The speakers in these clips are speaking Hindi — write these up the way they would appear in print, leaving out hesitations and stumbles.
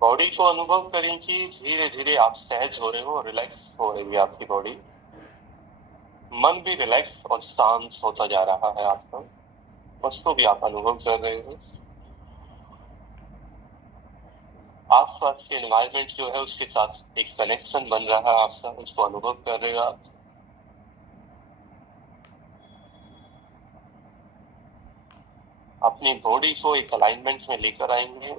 बॉडी को अनुभव करें कि धीरे धीरे आप सहज हो रहे हो, रिलैक्स हो रही है आपकी बॉडी। मन भी रिलैक्स और शांत होता जा रहा है आपका, उसको भी आप अनुभव कर रहे हो। आसपास के एनवायरनमेंट जो है उसके साथ एक कनेक्शन बन रहा है आपका, उसको अनुभव कर रहे हो आप। अपनी बॉडी को एक अलाइनमेंट में लेकर आएंगे।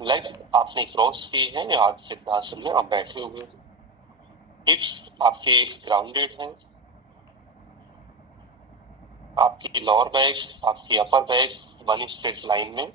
लेग आपने क्रॉस की है, आज सिद्धासन में आप बैठे हुए। हिप्स आपके ग्राउंडेड हैं। आपकी लोअर बैक, आपकी upper back one straight line में।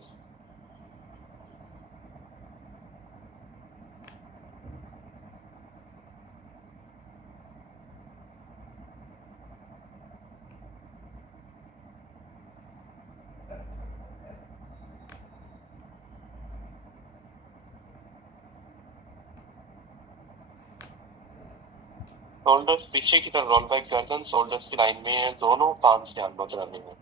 शोल्डर्स पीछे की तरफ रोल बैक, गर्दन शोल्डर्स की लाइन में है, दोनों कान से मुद्रा में है।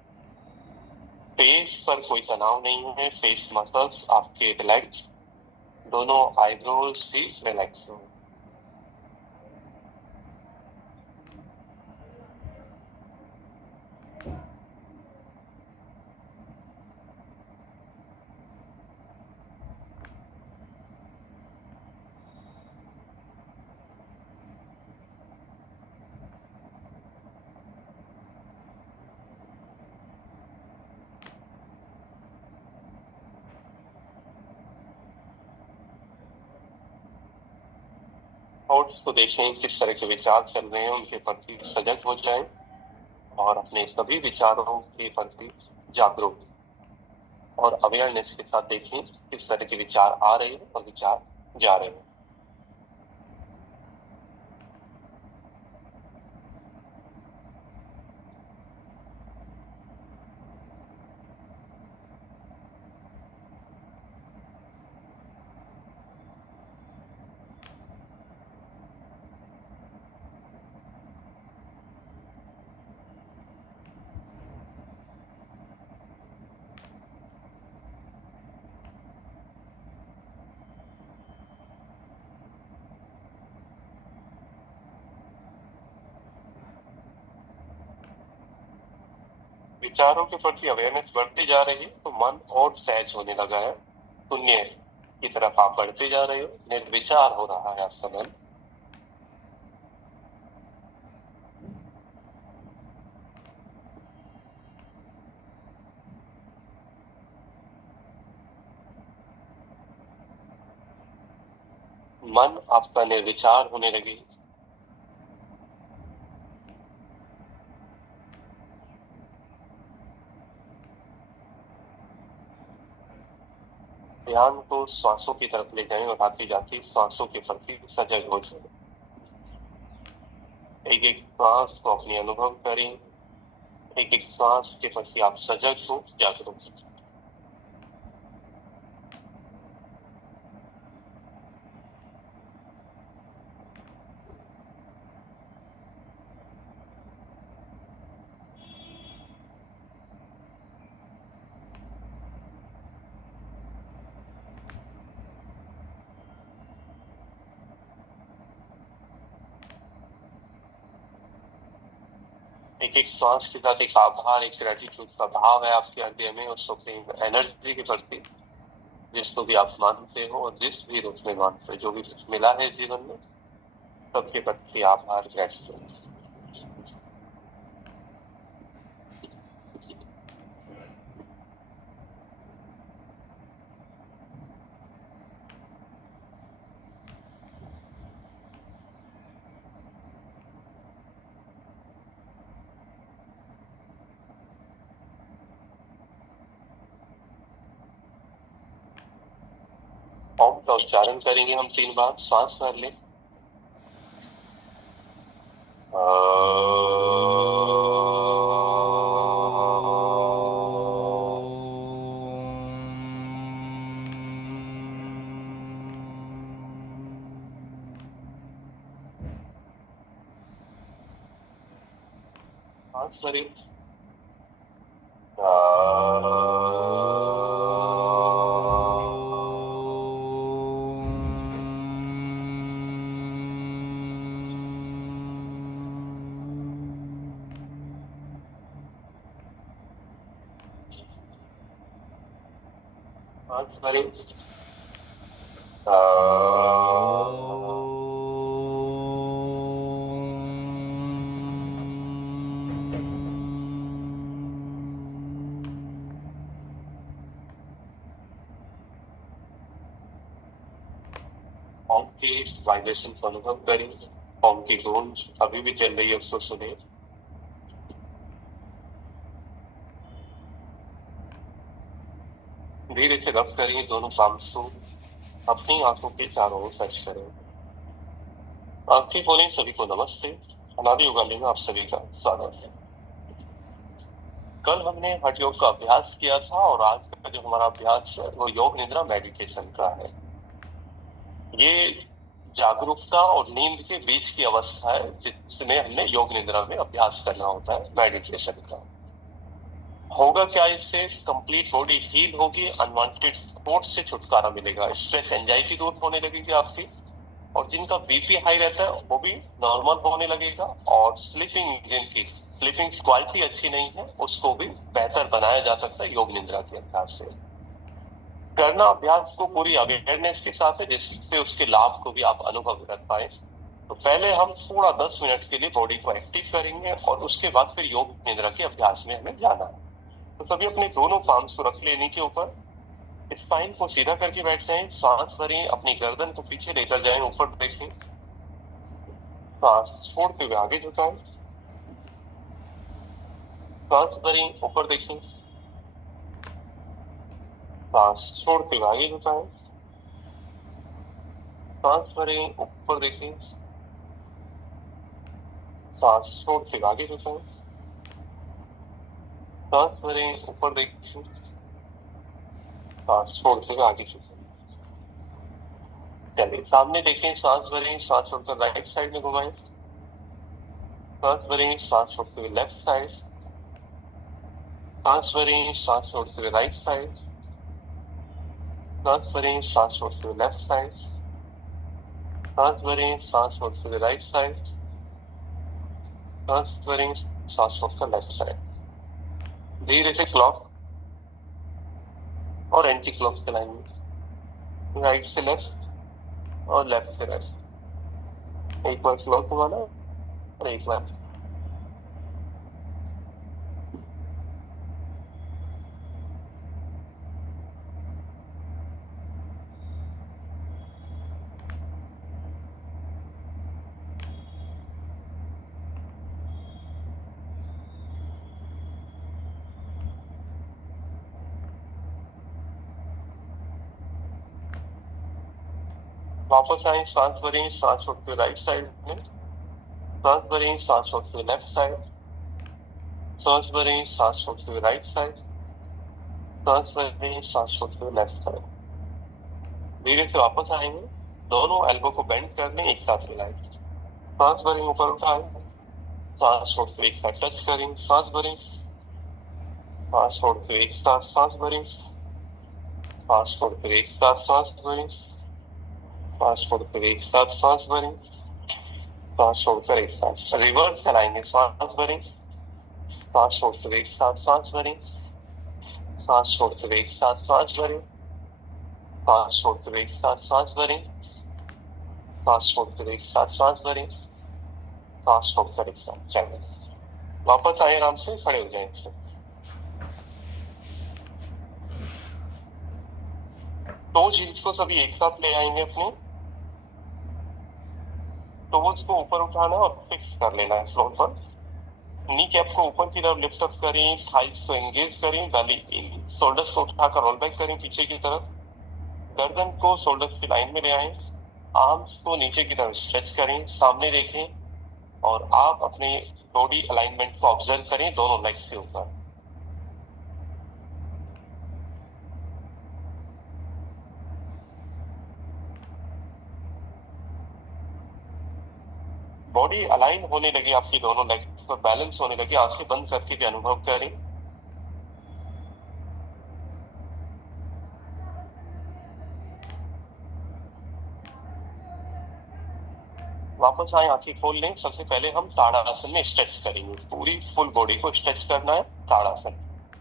फेस पर कोई तनाव नहीं है, फेस मसल्स आपके रिलैक्स, दोनों आईब्रोज भी रिलैक्स हो। थॉट्स को देखें, किस तरह के विचार चल रहे हैं, उनके प्रति सजग हो जाएं और अपने सभी विचारों के प्रति जागरूक और अवेयरनेस के साथ देखें किस तरह के विचार आ रहे हैं और विचार जा रहे हैं। विचारों के प्रति अवेयरनेस बढ़ती जा रही है तो मन और सहज होने लगा है। शून्य की तरफ आप बढ़ते जा रहे हो, निर्विचार हो रहा है आपका मन। मन आपका निर्विचार होने लगी। ध्यान को श्वासों की तरफ ले जाएं और आते जाते श्वासों के प्रति सजग हो जाए। एक एक श्वास को अपने अनुभव करें, एक एक श्वास के प्रति आप सजग हो, जागरूक हो। एक एक श्वास के साथ एक आभार, एक ग्रेटिट्यूड का भाव है आपके हृदय में उस एनर्जी के प्रति, जिसको भी आप मानते हो और जिस भी रूप में मानते हो, जो भी कुछ मिला है जीवन में, सबके प्रति आभार, ग्रेटिट्यूड। ओम का उच्चारण करेंगे हम 3 बार। सांस भर लें। सांस भरें। सांस भरें। ओम के वाइब्रेशन को अनुभव करें। ओम की गूंज अभी भी चल रही है, उसको सुने। धीरे से रब करें दोनों पाम को, अपनी आंखों के चारों ओर टच करें। आंखें खोलें। सभी को नमस्ते। अनादि योगालय में आप सभी का स्वागत है। कल हमने हठ योग का अभ्यास किया था और आज का जो हमारा अभ्यास है वो योग निद्रा मेडिटेशन का है। ये जागरूकता और नींद के बीच की अवस्था है जिसमें हमने योग निद्रा में अभ्यास करना होता है, मेडिटेशन का। होगा क्या, इससे कंप्लीट बॉडी हील होगी, अनवांटेड थॉट्स से छुटकारा मिलेगा, स्ट्रेस एंजाइटी दूर होने लगेगी आपकी, और जिनका बीपी हाई रहता है वो भी नॉर्मल होने लगेगा, और जिनकी स्लीपिंग क्वालिटी अच्छी नहीं है उसको भी बेहतर बनाया जा सकता है योग निद्रा के अभ्यास से। करना अभ्यास को पूरी अवेयरनेस के साथ है जिससे उसके लाभ को भी आप अनुभव कर पाए। तो पहले हम थोड़ा 10 मिनट के लिए बॉडी को एक्टिव करेंगे और उसके बाद फिर योग निद्रा के अभ्यास में हमें जाना है। तो सभी अपने दोनों पाम्स को रख ले नीचे ऊपर, स्पाइन को सीधा करके बैठ जाएं। सांस भरें, अपनी गर्दन को पीछे लेकर जाएं, ऊपर देखें। सांस छोड़ते हुए आगे झुकाएं। सांस भरें, ऊपर देखें। सांस छोड़ते हुए आगे झुकाएं। सांस भरें, ऊपर देखें। सांस छोड़ते हुए आगे झुकाएं। सांस भरें, ऊपर देखें। सांस छोड़ते हुए आगे झुकाएं। चलिए सामने देखें। सांस भरें, सांस छोड़कर राइट साइड में घुमाएं। सांस भरें, सांस छोड़ते हुए लेफ्ट साइड। सांस भरें, सांस छोड़ते हुए राइट साइड। सांस भरें, सांस छोड़ते हुए लेफ्ट साइड। सांस भरें, सांस छोड़ते हुए राइट साइड। सांस भरें, सांस छोड़कर लेफ्ट साइड। धीरे से क्लॉक और एंटी क्लॉक चलाएंगे, राइट से लेफ्ट और लेफ्ट से राइट। एक बार क्लॉक घुमाना और एक बार वापस आए। सांस भरें, सांस छोड़ते हुए राइट साइड में। सांस भरें, सांस छोड़ते हुए लेफ्ट साइड। सांस भरें, सांस छोड़ते हुए राइट साइड। सांस भरें, सांस छोड़ते हुए लेफ्ट साइड। धीरे से वापस आएंगे। दोनों एल्बो को बेंड कर लें, एक साथ मिलाएं। सांस भरें, ऊपर उठाएं। सांस छोड़ते हुए एक साथ टच करें। सांस भरें, सांस छोड़ते हुए एक साथ सांस भरें। सांस छोड़ते हुए एक साथ सांस भरें। सांस छोड़ते हुए एक साथ सांस भरें। सांस छोड़कर एक साथ रिवर्स चलाएंगे। सांस भरें, सांस छोड़ते हुए एक साथ सांस भरें। सांस छोड़ते हुए एक साथ सांस भरें। सांस छोड़ते हुए एक साथ सांस भरें। सांस छोड़ते हुए एक साथ सांस भरें। सांस छोड़कर एक साथ चलें। वापस आए, आराम से खड़े हो जाएं। इससे टोज हिल्स को सभी एक साथ ले आएंगे। अपने टोज को ऊपर उठाना और फिक्स कर लेना है फ्लोर पर। नी कैप को ऊपर की तरफ लिफ्ट अप करें, थाइस को एंगेज करें, बेली इन, शोल्डर्स को उठाकर रोल बैक करें पीछे की तरफ। गर्दन को शोल्डर्स की लाइन में ले आएं। आर्म्स को नीचे की तरफ स्ट्रेच करें, सामने देखें और आप अपने बॉडी अलाइनमेंट को ऑब्जर्व करें दोनों लेग से ऊपर। बॉडी अलाइन होने लगी, आपकी दोनों लेग्स पर बैलेंस होने लगी। आंखें बंद करके भी अनुभव करें। वापस आए, आंखें खोल लें। सबसे पहले हम ताड़ासन में स्ट्रेच करेंगे, पूरी फुल बॉडी को स्ट्रेच करना है। ताड़ासन।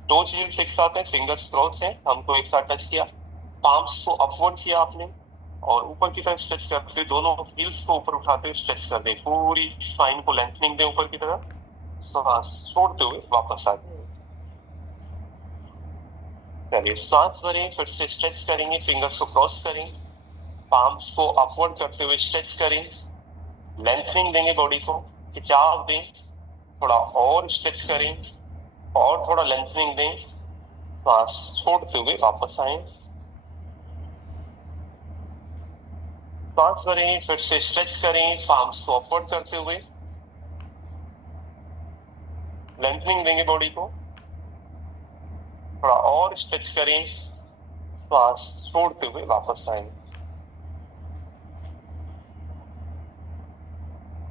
टोज हिल्स एक साथ है, फिंगर्स क्रॉस है, हमको एक साथ टच किया। पाम्स को अपवर्ड किया आपने और ऊपर की तरफ स्ट्रेच करते हुए दोनों हील्स को ऊपर उठाते हुए स्ट्रेच कर दें, पूरी स्पाइन को लेंथनिंग दें ऊपर की तरफ, सांस छोड़ते हुए वापस आ जाए। चलिए सांस भरें, फिर से स्ट्रेच करेंगे, फिंगर्स को क्रॉस करें, पाम्स को अपवर्ड करते हुए स्ट्रेच करें, लेंथनिंग देंगे बॉडी को, खिंचाव दें, थोड़ा और स्ट्रेच करें और थोड़ा लेंथनिंग दें, सांस छोड़ते हुए वापस आए। सांस भरें, फिर से स्ट्रेच करें, पाम्स को अपवर्ड करते हुए, लेंथनिंग देंगे बॉडी को, थोड़ा और स्ट्रेच करें, सांस छोड़ते हुए वापस आए।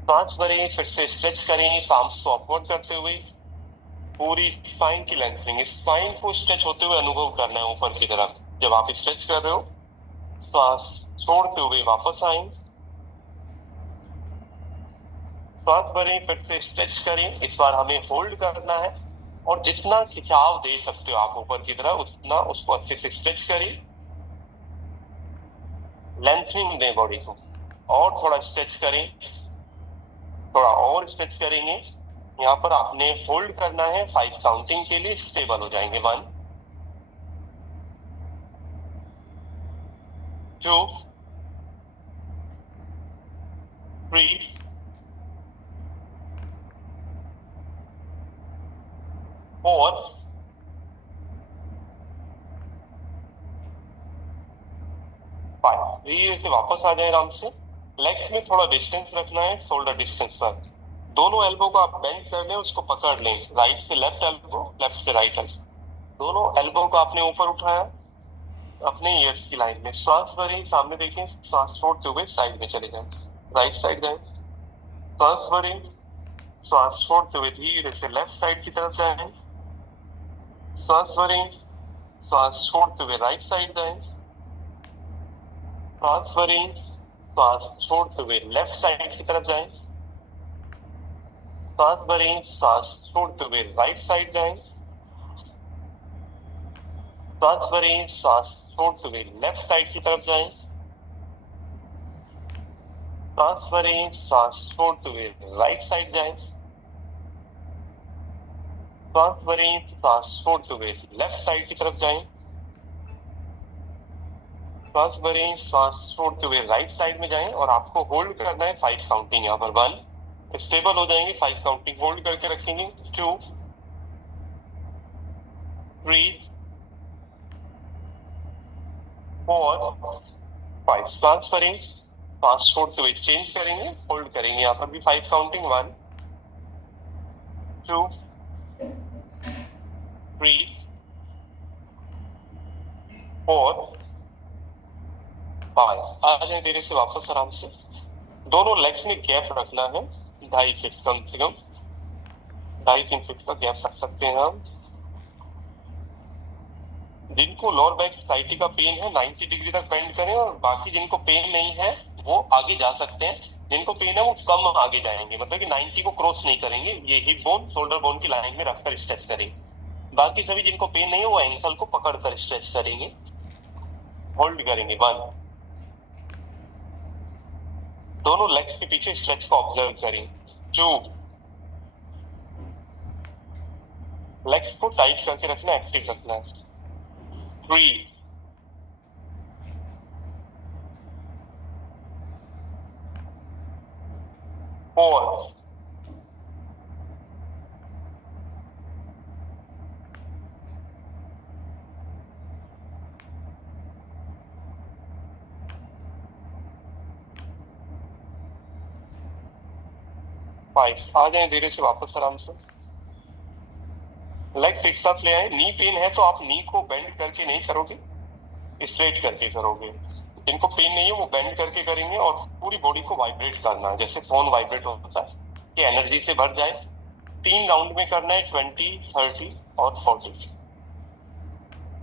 सांस भरें, फिर से स्ट्रेच करें, पाम्स को अपवर्ड करते हुए, पूरी स्पाइन की लेंथनिंग, स्पाइन को स्ट्रेच होते हुए अनुभव करना है ऊपर की तरफ। जब आप स्ट्रेच कर रहे हो, सांस छोड़ते हुए वापस आए। सांस भरें, फिर से स्ट्रेच करें, इस बार हमें होल्ड करना है और जितना खिंचाव दे सकते हो आप ऊपर की तरफ उतना उसको अच्छे से स्ट्रेच करें, लेंथनिंग दें बॉडी को और थोड़ा स्ट्रेच करें, थोड़ा और स्ट्रेच करेंगे। यहाँ पर आपने होल्ड करना है 5 काउंटिंग के लिए, स्टेबल हो जाएंगे। 1 2 3 4 5। धीरे से वापस आ जाए आराम से। लेग्स में थोड़ा डिस्टेंस रखना है, शोल्डर डिस्टेंस पर। दोनों एल्बो को आप बेंड कर लें, उसको पकड़ लें, राइट से लेफ्ट एल्बो, लेफ्ट से राइट एल्बो। दोनों एल्बो को आपने ऊपर उठाया अपने ईयर्स की लाइन में। सांस भरें, सामने देखें, सांस छोड़ते हुए साइड में चले जाएं, राइट साइड जाएं। सांस भरें, सांस छोड़ते हुए धीरे से लेफ्ट साइड की तरफ जाएं। सांस भरें, सांस छोड़ते हुए राइट साइड जाएं। सांस भरें, सांस छोड़ते हुए लेफ्ट साइड की तरफ जाएं। सांस भरें, सांस छोड़ते हुए राइट साइड जाएं। सांस भरें, सांस छोड़ते हुए लेफ्ट साइड की तरफ जाएं। सांस भरें, सांस छोड़ते हुए राइट साइड जाएं। सांस भरें, सांस छोड़ते हुए लेफ्ट साइड की तरफ जाएं। सांस भरें, सांस छोड़ते हुए राइट साइड में जाएं और आपको होल्ड करना है 5 काउंटिंग। यहाँ पर 1, स्टेबल हो जाएंगे, 5 काउंटिंग होल्ड करके रखेंगे। 2 3 4 5। सांस भरें, सांस छोड़ते हुए चेंज करेंगे, होल्ड करेंगे यहाँ पर भी 5 काउंटिंग। 1 2 3 4 5। आ जाए धीरे से वापस आराम से। दोनों लेग्स में गैप रखना है 2.5 फीट, कम से कम 2.5-3 फीट का गैप रख सकते हैं हम। जिनको लोअर बैक साइटी का पेन है 90 डिग्री तक बेंड करें, और बाकी जिनको पेन नहीं है वो आगे जा सकते हैं। जिनको पेन है वो कम आगे जाएंगे, मतलब कि 90 को क्रॉस नहीं करेंगे, ये हिप बोन शोल्डर बोन की लाइन में रखकर स्ट्रेच करेंगे। बाकी सभी जिनको पेन नहीं है वो एंकल को पकड़कर स्ट्रेच करेंगे, होल्ड करेंगे। 1, दोनों लेग्स के पीछे स्ट्रेच को ऑब्जर्व करें। 2, लेग्स को टाइट करके रखना, एक्टिव रखना है। 3 4 5। आ जाए धीरे से वापस आराम से। लेग्स एक साथ ले आए। नी पेन है तो आप नी को बेंड करके नहीं करोगे, स्ट्रेट करके करोगे। जिनको पेन नहीं है वो बेंड करके करेंगे और पूरी बॉडी को वाइब्रेट करना है, जैसे फोन वाइब्रेट होता है कि एनर्जी से भर जाए। 3 राउंड में करना है, 20, 30 और 40।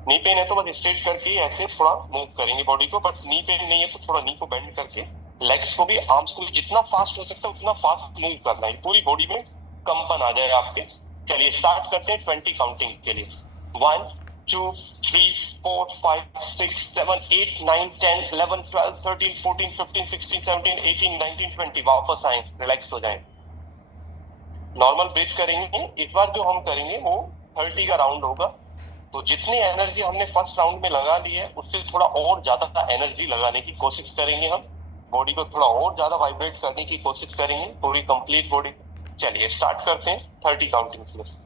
नी पेन है तो बस स्ट्रेट करके ऐसे थोड़ा मूव करेंगे बॉडी को, बट नी पेन नहीं है तो थोड़ा नी को बेंड करके, लेग्स को भी, आर्म्स को भी जितना फास्ट हो सकता है उतना फास्ट मूव करना है, पूरी बॉडी में कंपन आ जाए आपके। चलिए स्टार्ट करते हैं 20 काउंटिंग के लिए। 1 2, 3, 4, 5, 6, 7, 8, 9, 10, 11, 12, 13, 14, 15, 16, 17, 18, 19, 20 वापस आए, रिलैक्स हो जाएं। नॉर्मल ब्रीथ करेंगे। इस बार जो हम करेंगे वो 30 का राउंड होगा। तो जितनी एनर्जी हमने फर्स्ट राउंड में लगा ली है उससे थोड़ा और ज्यादा एनर्जी लगाने की कोशिश करेंगे हम। बॉडी को थोड़ा और ज्यादा वाइब्रेट करने की कोशिश करेंगे, पूरी कंप्लीट बॉडी। चलिए स्टार्ट करते हैं 30 काउंटिंग से।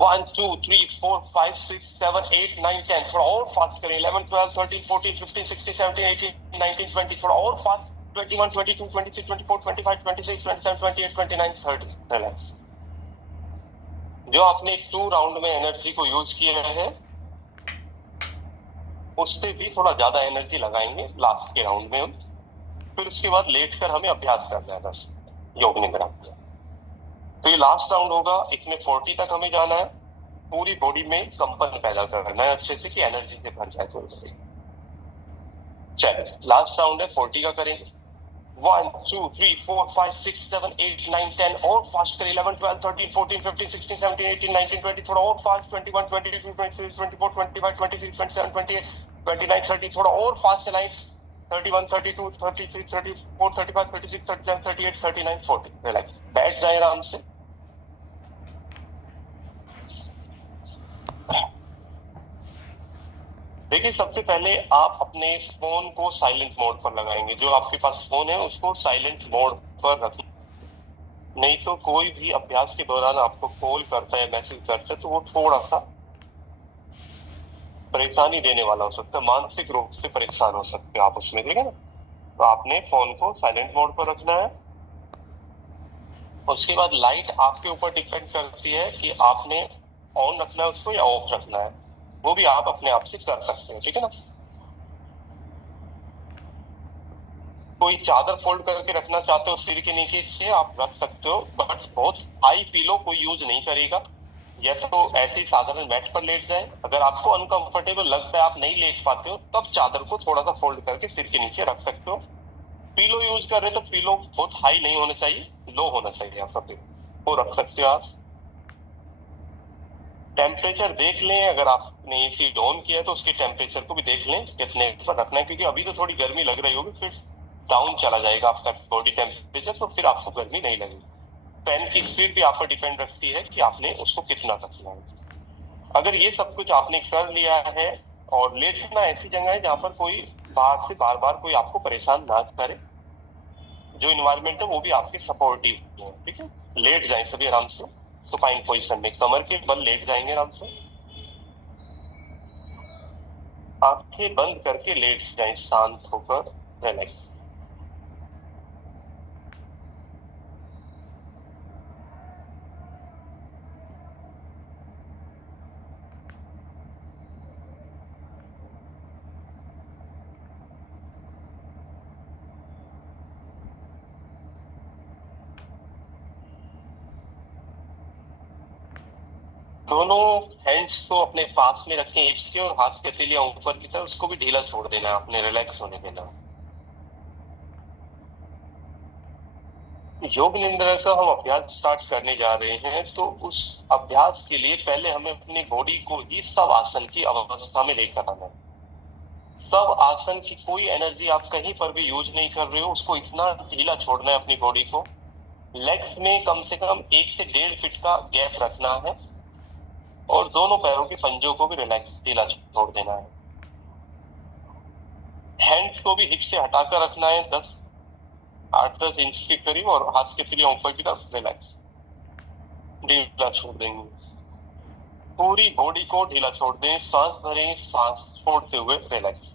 1, 2, 3, 4, 5, 6, 7, 8, 9, 10 थोड़ा और फास्ट करें। 11, 12, 13, 14, 15, 16, 17, 18, 19, 20 थोड़ा और फास्ट। 21, 22, 23, 24, 25, 26, 27, 28, 29, 30 रिलैक्स। जो आपने 2 राउंड में एनर्जी को यूज किया है उससे भी थोड़ा ज्यादा एनर्जी लगाएंगे लास्ट के राउंड में हम। फिर उसके बाद लेट कर हमें अभ्यास करना है बस योग निद्रा। तो ये लास्ट राउंड होगा, इसमें 40 तक हमें जाना है। पूरी बॉडी में कंपन पैदा करना है अच्छे से कि एनर्जी से भर जाए थोड़ी। चलिए लास्ट राउंड है, 40 का करेंगे। 1, 2, 3, 4, 5, 6, 7, 8, 9, 10 और फास्ट करें। 11, 12, 13, 14, 15, 16, 17, 18, 19, 20 थोड़ा और फास्ट। 21, 22, 23, 24, 25, 26, 27, 28, 29, 30 थोड़ा और फास्ट चलाएं। 31, 32, 33, 34, 35, 36, 37, 38, 39, 40 रिलैक्स। बैठ जाए आराम से। देखिए सबसे पहले आप अपने फोन को साइलेंट मोड पर लगाएंगे। जो आपके पास फोन है उसको साइलेंट मोड पर रखें। नहीं तो कोई भी अभ्यास के दौरान आपको कॉल करता है, मैसेज करता है तो वो थोड़ा सा परेशानी देने वाला हो सकता है, मानसिक रूप से परेशान हो सकते हैं आप उसमें, ठीक है ना। तो आपने फोन को साइलेंट मोड पर रखना है। उसके बाद लाइट आपके ऊपर डिपेंड करती है कि आपने ऑन रखना है उसको या ऑफ रखना है, वो भी आप अपने आप से कर सकते हैं, ठीक है ना। कोई चादर फोल्ड करके रखना चाहते हो सिर के नीचे से आप रख सकते हो, बट बहुत हाई पिलो कोई यूज नहीं करेगा। या तो ऐसे ही साधारण मैट पर लेट जाए। अगर आपको अनकंफर्टेबल लगता है, आप नहीं लेट पाते हो, तब चादर को थोड़ा सा फोल्ड करके सिर के नीचे रख सकते हो। पिलो यूज कर रहे हो तो पिलो बहुत हाई नहीं होना चाहिए, लो होना चाहिए आपका पिलो, वो रख सकते हो आप। टेम्परेचर देख लें, अगर आपने एसी ऑन किया तो उसके टेम्परेचर को भी देख लें कितने पर रखना है, क्योंकि अभी तो थोड़ी गर्मी लग रही होगी, फिर डाउन चला जाएगा आपका बॉडी टेम्परेचर तो फिर आपको गर्मी नहीं लगेगी। फैन की स्पीड भी आप पर डिपेंड रखती है कि आपने उसको कितना रखना है। अगर ये सब कुछ आपने कर लिया है, और लेटना ऐसी जगह है जहां पर कोई बाहर से बार बार कोई आपको परेशान ना करे, जो इन्वायरमेंट है वो भी आपके सपोर्टिव है, ठीक है। लेट जाए सभी आराम से सुपाइन पोजीशन में, कमर के बल लेट जाएंगे आराम से। आंखें बंद करके लेट जाएं शांत होकर, रिलैक्स। दोनों हैंड्स को अपने पास में रखें हिप्स के, और हाथ की हथेलियां ऊपर की तरफ, उसको भी ढीला छोड़ देना है अपने रिलैक्स होने के लिए। योग निद्रा का हम अभ्यास स्टार्ट करने जा रहे हैं, तो उस अभ्यास के लिए पहले हमें अपनी बॉडी को ही सब आसन की अवस्था में लेकर आना है। सब आसन की कोई एनर्जी आप कहीं पर भी यूज नहीं कर रहे हो, उसको इतना ढीला छोड़ना है अपनी बॉडी को। लेग्स में कम से कम 1 से 1.5 फीट का गैप रखना है, और दोनों पैरों के पंजों को भी रिलैक्स ढीला छोड़ देना है। हैंड्स को भी हिप से हटाकर रखना है 8-10 इंच के करीब, और हाथ के फिर ऊपर की तरफ रिलैक्स ढीला छोड़ देंगे। पूरी बॉडी को ढीला छोड़ दें, सांस भरें, सांस छोड़ते हुए रिलैक्स।